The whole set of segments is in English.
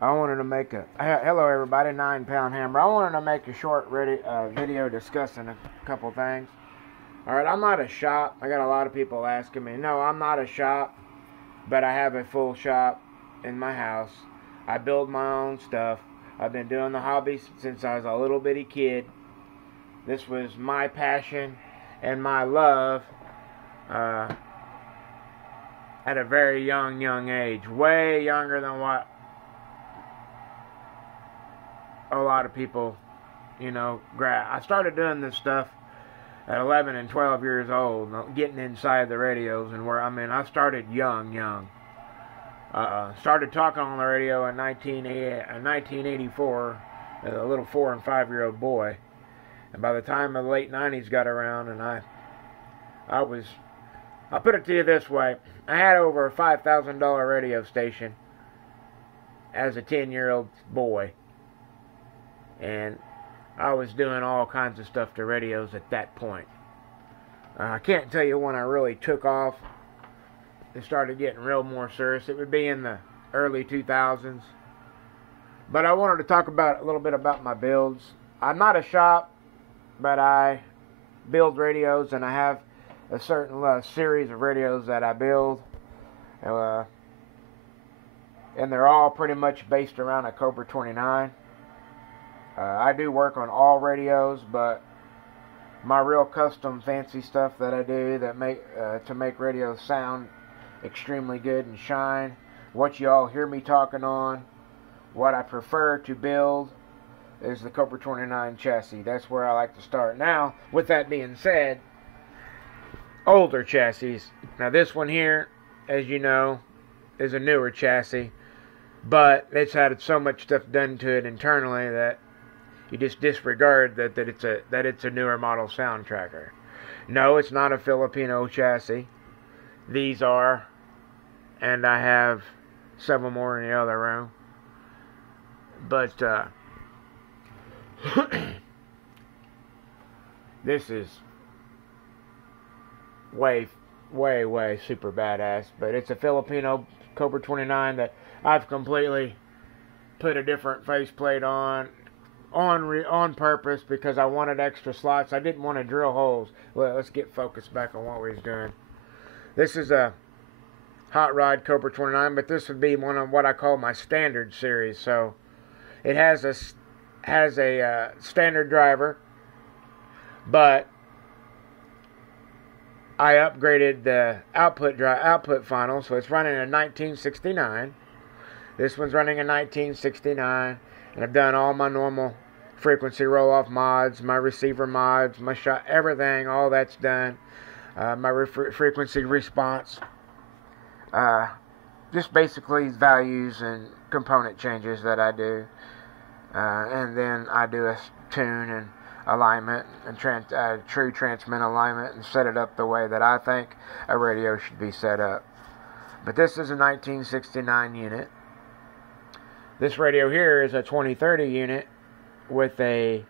I wanted to make a hello everybody, 9 Pound Hammer. I wanted to make a short video discussing a couple things. All right, I'm not a shop. I got a lot of people asking me. No, I'm not a shop, but I have a full shop in my house. I build my own stuff. I've been doing the hobby since I was a little bitty kid. This was my passion and my love at a very young age, way younger than what a lot of people, I started doing this stuff at 11 and 12 years old, getting inside the radios and I started young. Started talking on the radio in 1984 as a little 4 and 5-year-old boy. And by the time the late 90s got around, and I'll put it to you this way, I had over a $5,000 radio station as a 10-year-old boy. And I was doing all kinds of stuff to radios at that point. I can't tell you when I really took off and started getting real more serious. It would be in the early 2000s. But I wanted to talk about a little bit about my builds. I'm not a shop, but I build radios, and I have a certain series of radios that I build. And they're all pretty much based around a Cobra 29. I do work on all radios, but my real custom fancy stuff that I do that to make radios sound extremely good and shine, what you all hear me talking on, what I prefer to build is the Cobra 29 chassis. That's where I like to start. Now, with that being said, older chassis. Now this one here, as you know, is a newer chassis, but it's had so much stuff done to it internally that you just disregard that it's a newer model sound tracker. No, it's not a Filipino chassis. These are, and I have several more in the other room. But this is way super badass. But it's a Filipino Cobra 29 that I've completely put a different faceplate on purpose because I wanted extra slots. I didn't want to drill holes. Well, let's get focused back on what we was doing. This is a Hot Rod Cobra 29, but this would be one of what I call my standard series. So it has a standard driver, but I upgraded the output funnel, so it's running a 1969. This one's running a 1969. And I've done all my normal frequency roll-off mods, my receiver mods, my shot, everything, all that's done. My frequency response. Just basically values and component changes that I do. And then I do a tune and alignment and true transmit alignment and set it up the way that I think a radio should be set up. But this is a 1969 unit. This radio here is a 2030 unit with a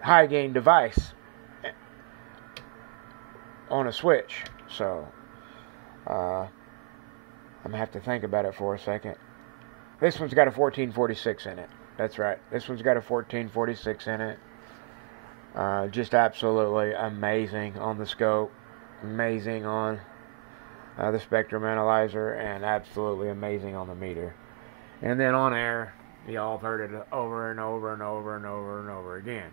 high gain device on a switch. So I'm going to have to think about it for a second. This one's got a 1446 in it. That's right. This one's got a 1446 in it. Just absolutely amazing on the scope. Amazing on the spectrum analyzer, and absolutely amazing on the meter. And then on air, y'all have heard it over and over again.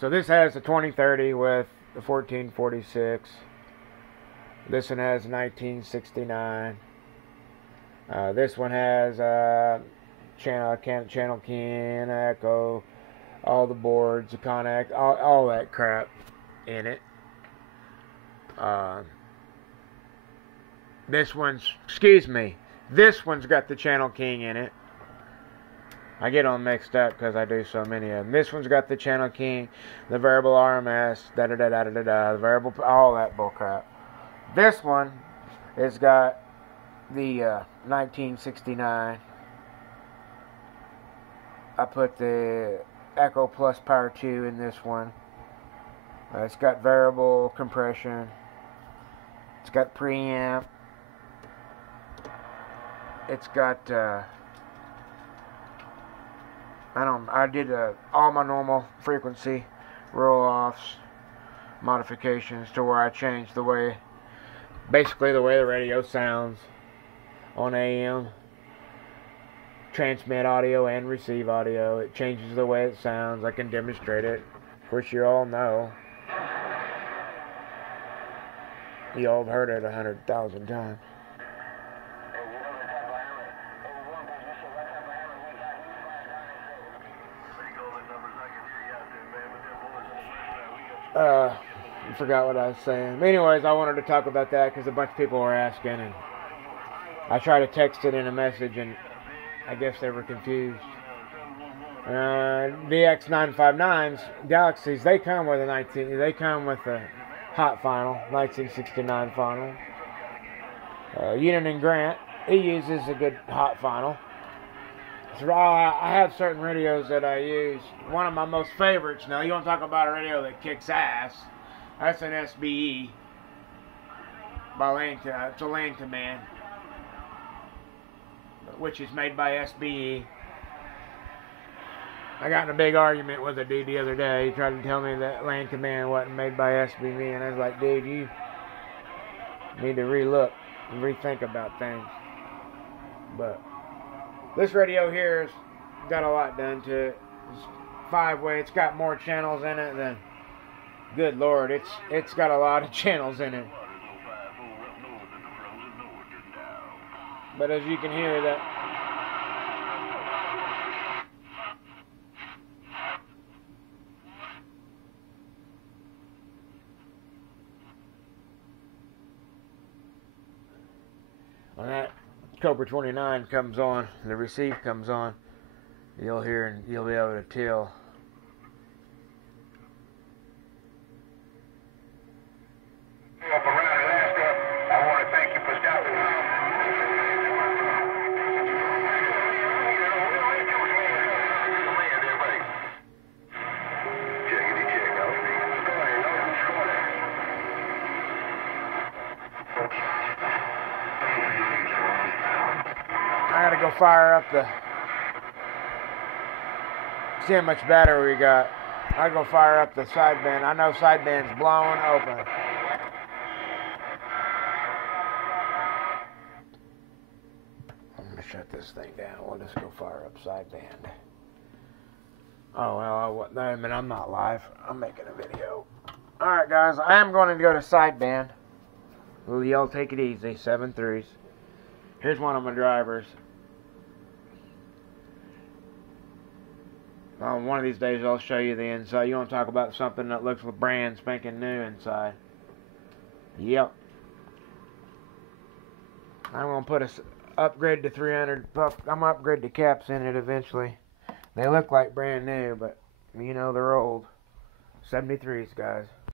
So this has the 2030 with the 1446. This one has 1969. This one has channel kin, echo, all the boards, the connect, all that crap in it. This one's got the Channel King in it. I get them mixed up because I do so many of them. This one's got the Channel King, the variable RMS, the variable, all that bullcrap. This one has got the 1969. I put the Echo Plus Power 2 in this one. It's got variable compression. It's got preamp. it's got, I did all my normal frequency roll-offs, modifications to where I changed the way, basically the way the radio sounds on AM. Transmit audio and receive audio. It changes the way it sounds. I can demonstrate it. Of course, you all know. You all have heard it 100,000 times. I forgot what I was saying. Anyways, I wanted to talk about that because a bunch of people were asking, and I tried to text it in a message, and I guess they were confused. DX959s, Galaxies, they come with a hot final, 1969 final. Union and Grant, he uses a good hot final. So I have certain radios that I use. One of my most favorites, now you want to talk about a radio that kicks ass, that's an SBE by Langton. It's a Langton man, which is made by SBE. I got in a big argument with a dude the other day. He tried to tell me that Land Command wasn't made by SBE, and I was like, dude, you need to relook and rethink about things. But this radio here has got a lot done to it. It's 5-way. It's got more channels in it than, good Lord, it's got a lot of channels in it. But as you can hear that, when that Cobra 29 comes on, the receive comes on, you'll hear and you'll be able to tell. I gotta go fire up see how much battery we got. I go fire up the sideband. I know sideband's blown open. I'm gonna shut this thing down. We'll just go fire up sideband. Oh well, I mean, I'm not live. I'm making a video. All right, guys. I am going to go to sideband. Well, y'all take it easy. 7.3s. Here's one of my drivers. One of these days I'll show you the inside. You want to talk about something that looks brand spanking new inside. Yep. I'm going to put a upgrade to 300. I'm going to upgrade the caps in it eventually. They look like brand new, but you know they're old. 73s, guys.